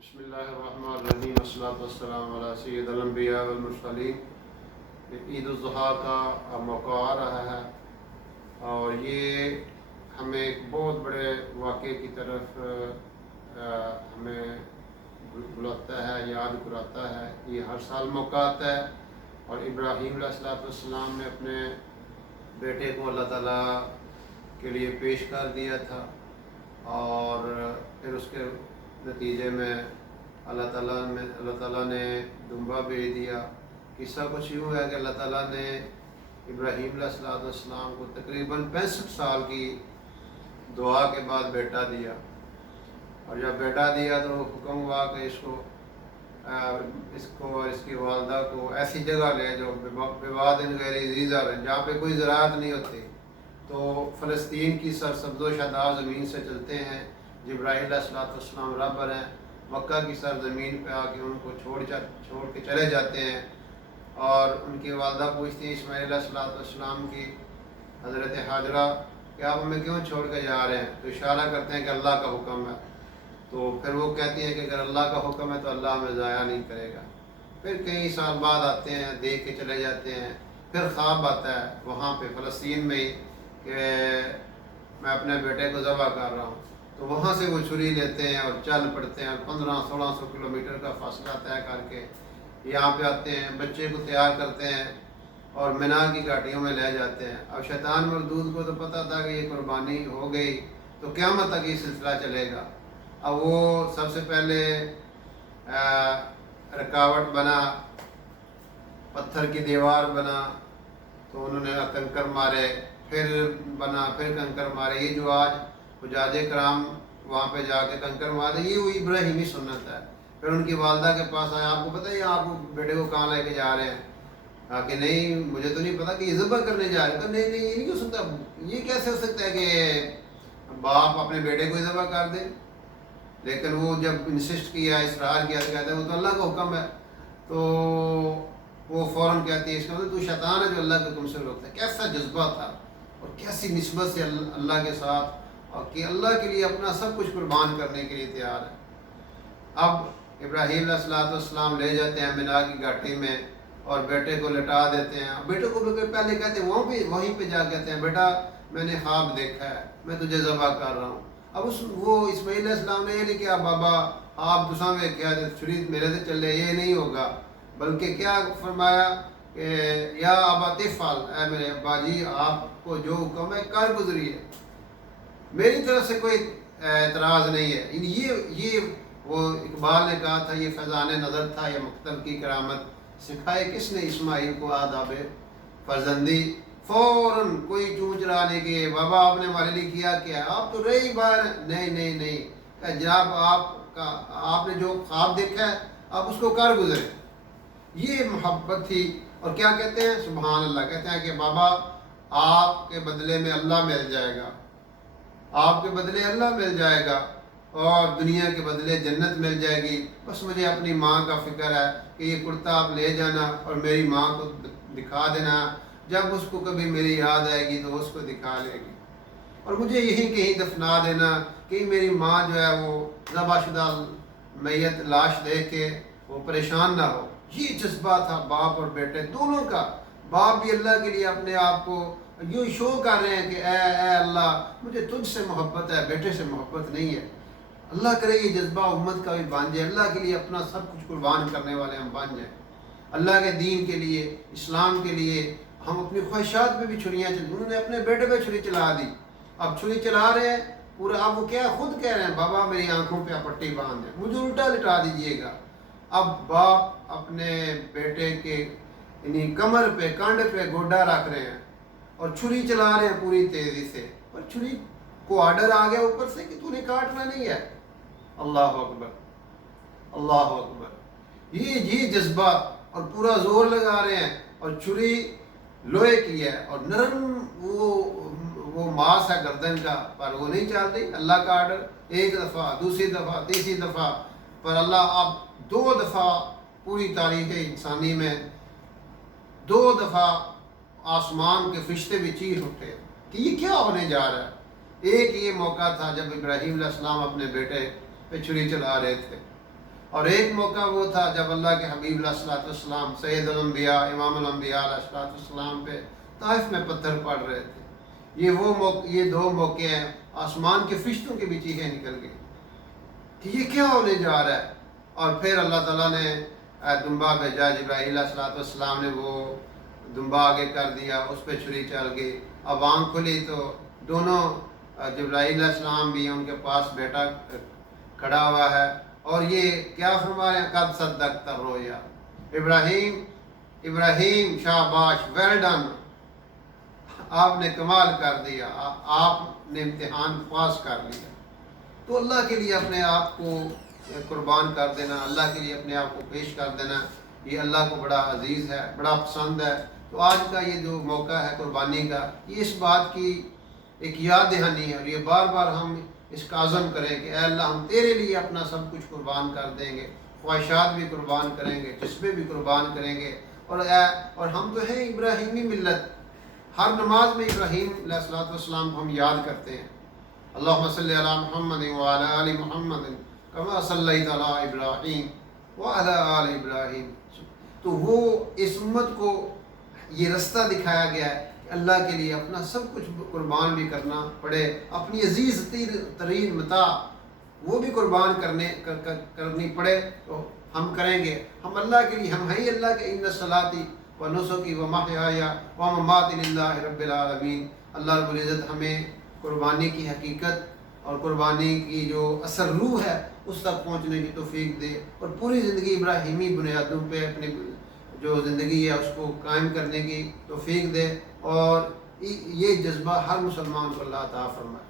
بسم اللہ الرحمن الرحیم والصلاۃ والسلام علی سید الانبیاء والمرسلین۔ عید الاضحیٰ کا موقع آ رہا ہے اور یہ ہمیں ایک بہت بڑے واقعے کی طرف ہمیں بلاتا ہے، یاد کراتا ہے۔ یہ ہر سال موقع آتا ہے اور ابراہیم علیہ السلام نے اپنے بیٹے کو اللہ تعالیٰ کے لیے پیش کر دیا تھا اور پھر اس کے نتیجے میں اللہ تعالیٰ نے دمبا بھیج دیا۔ قصہ کچھ یوں ہے کہ اللہ تعالیٰ نے ابراہیم علیہ السلام کو تقریباً 65 سال کی دعا کے بعد بیٹا دیا، اور جب بیٹا دیا تو حکم ہوا کہ اس کو اور اس کی والدہ کو ایسی جگہ لے جو بواد غیر ذی زرع، جہاں پہ کوئی زراعت نہیں ہوتی۔ تو فلسطین کی سرسبز و شاداب زمین سے چلتے ہیں، جبرائیل علیہ السلام رابر ہیں، مکہ کی سرزمین پہ آ کے ان کو چھوڑ کے چلے جاتے ہیں، اور ان کی والدہ پوچھتی ہیں اسماعیل علیہ السلام کی حضرت حاجرہ کہ آپ ہمیں کیوں چھوڑ کے جا رہے ہیں؟ تو اشارہ کرتے ہیں کہ اللہ کا حکم ہے۔ تو پھر وہ کہتی ہیں کہ اگر اللہ کا حکم ہے تو اللہ ہمیں ضائع نہیں کرے گا۔ پھر کئی سال بعد آتے ہیں، دیکھ کے چلے جاتے ہیں، پھر خواب آتا ہے وہاں پہ فلسطین میں ہی کہ میں اپنے بیٹے کو ذبح کر رہا ہوں۔ تو وہاں سے وہ چھری لیتے ہیں اور چل پڑتے ہیں، 1500-1600 کلومیٹر کا فاصلہ طے کر کے یہاں پہ آتے ہیں، بچے کو تیار کرتے ہیں اور مینا کی گھاٹیوں میں لے جاتے ہیں۔ اب شیطان مردود کو تو پتہ تھا کہ یہ قربانی ہو گئی تو قیامت تک یہ سلسلہ چلے گا۔ اب وہ سب سے پہلے رکاوٹ بنا، پتھر کی دیوار بنا، تو انہوں نے کنکر مارے، پھر بنا، پھر کنکر مارے۔ یہ جو آج حجاج کرام وہاں پہ جا کے کنکر مارے، یہ وہی ابراہیمی سنت ہے۔ پھر ان کی والدہ کے پاس آیا، آپ کو پتہ ہے آپ بیٹے کو کہاں لے کے جا رہے ہیں؟ کہا کہ نہیں مجھے تو نہیں پتا کہ یہ ذبح کرنے جا رہے ہیں۔ کہا نہیں یہ نہیں ہو سکتا، یہ کیسے ہو سکتا ہے کہ باپ اپنے بیٹے کو ذبح کر دے؟ لیکن وہ جب انسسٹ کیا، اصرار کیا تو کہتا ہے وہ تو اللہ کا حکم ہے۔ تو وہ فوراً کہتی ہے اس کا مطلب تو شیطان ہے جو اللہ کے حکم سے روکتا ہے۔ کیسا جذبہ تھا اور کیسی نسبت سے اللہ کے ساتھ، اور کہ اللہ کے لیے اپنا سب کچھ قربان کرنے کے لیے تیار ہے۔ اب ابراہیم علیہ السلام لے جاتے ہیں مینا کی گھاٹی میں اور بیٹے کو لٹا دیتے ہیں۔ بیٹے کو پہلے کہتے ہیں وہیں پہ جا کہتے ہیں بیٹا میں نے خواب دیکھا ہے، میں تجھے ذبح کر رہا ہوں۔ اب وہ اسماعیل علیہ السلام نے یہ نہیں کہا بابا آپ دوسرا میں کیا چھری میرے سے چلے، یہ نہیں ہوگا، بلکہ کیا فرمایا کہ یا ابا تفعل، اے میرے ابا جی آپ کو جو حکم ہے کر گزریے، میری طرف سے کوئی اعتراض نہیں ہے۔ یہ وہ اقبال نے کہا تھا یہ فیضان نظر تھا، یہ مکتب کی کرامت سکھائے کس نے اسماعیل کو آداب فرزندی۔ فوراً کوئی چونچ رہا نہیں کہ بابا آپ نے ہمارے لیے کیا کیا، آپ تو رہی باہر ہیں۔ نہیں کہ جناب آپ نے جو خواب دیکھا ہے آپ اس کو کر گزرے، یہ محبت تھی۔ اور کیا کہتے ہیں سبحان اللہ، کہتے ہیں کہ بابا آپ کے بدلے میں اللہ مل جائے گا، آپ کے بدلے اللہ مل جائے گا اور دنیا کے بدلے جنت مل جائے گی۔ بس مجھے اپنی ماں کا فکر ہے کہ یہ کرتا آپ لے جانا اور میری ماں کو دکھا دینا، جب اس کو کبھی میری یاد آئے گی تو اس کو دکھا لے گی، اور مجھے یہیں کہیں دفنا دینا کہ میری ماں جو ہے وہ ذبح شدہ میت لاش دیکھ کے وہ پریشان نہ ہو۔ یہ جذبہ تھا باپ اور بیٹے دونوں کا۔ باپ بھی اللہ کے لیے اپنے آپ کو یوں شو کر رہے ہیں کہ اے اللہ مجھے تجھ سے محبت ہے، بیٹے سے محبت نہیں ہے۔ اللہ کرے یہ جذبہ امت کا بھی بن جائے، اللہ کے لیے اپنا سب کچھ قربان کرنے والے ہم بن جائیں، اللہ کے دین کے لیے، اسلام کے لیے۔ ہم اپنی خواہشات پہ بھی چھریاں چلی، انہوں نے اپنے بیٹے پہ چھری چلا دی، اب چھری چلا رہے ہیں پورا۔ اب وہ کیا خود کہہ رہے ہیں بابا میری آنکھوں پہ پٹی باندھ دیں، مجھے الٹا لٹا دیجیے گا۔ اب باپ اپنے بیٹے کے یعنی کمر پہ کانڈ پہ گوڈا رکھ رہے ہیں اور چھری چلا رہے ہیں پوری تیزی سے، اور چھری کو آرڈر آ گیا اوپر سے کہ تو نے کاٹنا نہیں ہے۔ اللہ اکبر اللہ اکبر، یہ جذبہ، اور پورا زور لگا رہے ہیں، اور چھری لوہے کی ہے اور نرم وہ ماس ہے گردن کا، پر وہ نہیں چل رہی۔ اللہ کا آرڈر ایک دفعہ، دوسری دفعہ، تیسری دفعہ، پر اللہ اب 2 دفعہ پوری تاریخ انسانی میں 2 دفعہ آسمان کے فرشتے بھی چیخ اٹھے کہ یہ کیا ہونے جا رہا ہے۔ ایک یہ موقع تھا جب ابراہیم علیہ السلام اپنے بیٹے پہ چھری چلا رہے تھے، اور ایک موقع وہ تھا جب اللہ کے حبیب علیہ الصلوۃ والسلام سید الانبیاء امام الانبیاء علیہ الصلوۃ والسلام پہ طائف میں پتھر پڑ رہے تھے۔ یہ دو موقع ہیں، آسمان کے فرشتوں کے بھی چیخیں نکل گئی کہ یہ کیا ہونے جا رہا ہے۔ اور پھر اللہ تعالیٰ نے دمبا بھیجا، جبرائیل علیہ الصلوۃ والسلام نے وہ دمبا آگے کر دیا، اس پہ چھری چل گئی۔ اب آنکھ کھلی تو دونوں جبرائیل علیہ السلام بھی ان کے پاس بیٹا کھڑا ہوا ہے، اور یہ کیا فرما رہے ہیں؟ قد صدقت الرؤیا، ابراہیم شاباش، ویل ڈن، آپ نے کمال کر دیا، آپ نے امتحان پاس کر لیا۔ تو اللہ کے لیے اپنے آپ کو قربان کر دینا، اللہ کے لیے اپنے آپ کو پیش کر دینا، یہ اللہ کو بڑا عزیز ہے، بڑا پسند ہے۔ تو آج کا یہ جو موقع ہے قربانی کا، یہ اس بات کی ایک یاد دہانی ہے، اور یہ بار بار ہم اس کا عزم کریں کہ اے اللہ ہم تیرے لیے اپنا سب کچھ قربان کر دیں گے، خواہشات بھی قربان کریں گے، جسمیں بھی قربان کریں گے، اور ہم تو ہیں ابراہیمی ملت، ہر نماز میں ابراہیم علیہ الصلوۃ والسلام کو ہم یاد کرتے ہیں۔ اللہم صلی علی محمد وعلی آل محمد کما صلیت علی ابراہیم وعلی آل ابراہیم۔ تو وہ اس امت کو یہ رستہ دکھایا گیا ہے کہ اللہ کے لیے اپنا سب کچھ قربان بھی کرنا پڑے، اپنی عزیز ترین متاع وہ بھی قربان کرنی پڑے تو ہم کریں گے۔ ہم اللہ کے لیے، ہم ہیں اللہ کے، ان صلاتی و نسکی و محیای و مماتی للہ رب العالمین۔ اللہ رب العزت ہمیں قربانی کی حقیقت اور قربانی کی جو اثر روح ہے اس تک پہنچنے کی توفیق دے، اور پوری زندگی ابراہیمی بنیادوں پہ اپنی جو زندگی ہے اس کو قائم کرنے کی توفیق دے، اور یہ جذبہ ہر مسلمان کو اللہ عطا فرمائے۔